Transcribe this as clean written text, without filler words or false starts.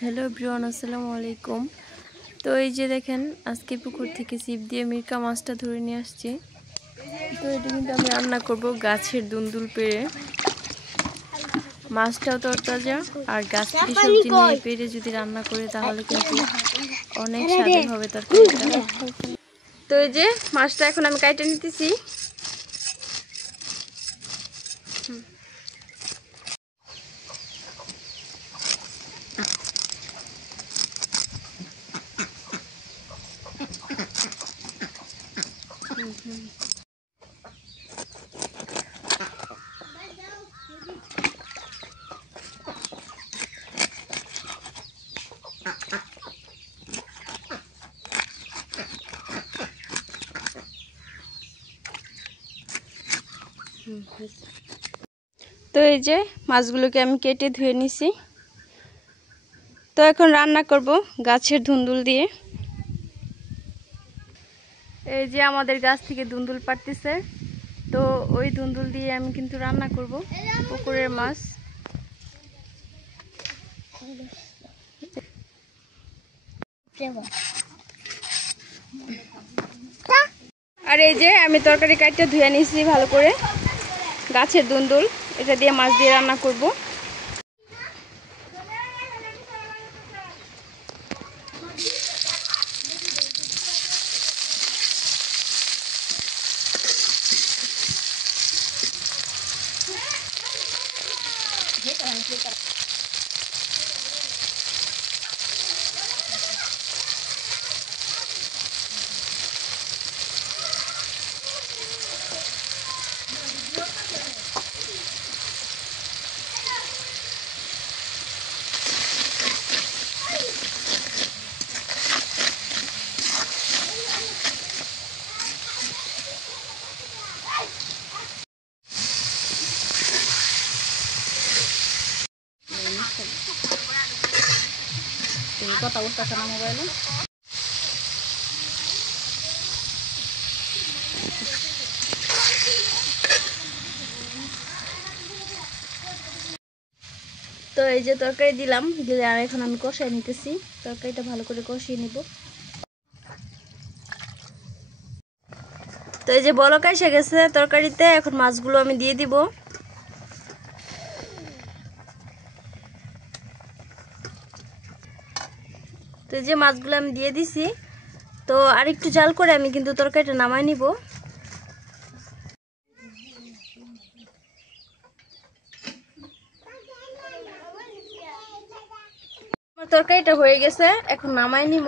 Hello everyone, আসসালামু আলাইকুম। তো এই যে দেখেন, আজকে পুকুর থেকে ছিপ দিয়ে মিরকা মাছটা ধরে নিয়ে আসছি। তো এটা কিন্তু আমি রান্না করব গাছের দুন্দুল পেড়ে। মাছটাও তরতাজা, আর গাছ থেকে সবজি নিয়ে পেড়ে যদি রান্না করে তাহলে কিন্তু অনেক স্বাদের হবে তরকারিটা। তো এই যে মাছটা এখন আমি কাইটে নিতেছি। তো এই যে মাছগুলোকে আমি কেটে ধুয়ে নিছি। তো এখন রান্না করব গাছের ধুন্দুল দিয়ে। এই যে আমাদের গাছ থেকে ধুন্দুল পাড়তেছে, তো ওই ধুন্দুল দিয়ে আমি কিন্তু রান্না করব পুকুরের মাছ। আর এই যে আমি তরকারি কাটতে ধুয়ে নিয়েছি ভালো করে। গাছের ধুন্দুল, এটা দিয়ে মাছ দিয়ে রান্না করব। কথা উঠতেছে না মোবাইলে। তো এই যে তরকারি দিলাম, দিলে আর এখন আমি কষাই নিতেছি। তরকারিটা ভালো করে কষিয়ে নিব। তো এই যে বলক এসে গেছে তরকারিতে, এখন মাছগুলো আমি দিয়ে দিব। তো এই যে মাছগুলো আমি দিয়ে দিছি। তো আর একটু জাল করে আমি কিন্তু তরকারিটা নামাই নিব। আমার তরকারিটা হয়ে গেছে, এখন নামাই নিব।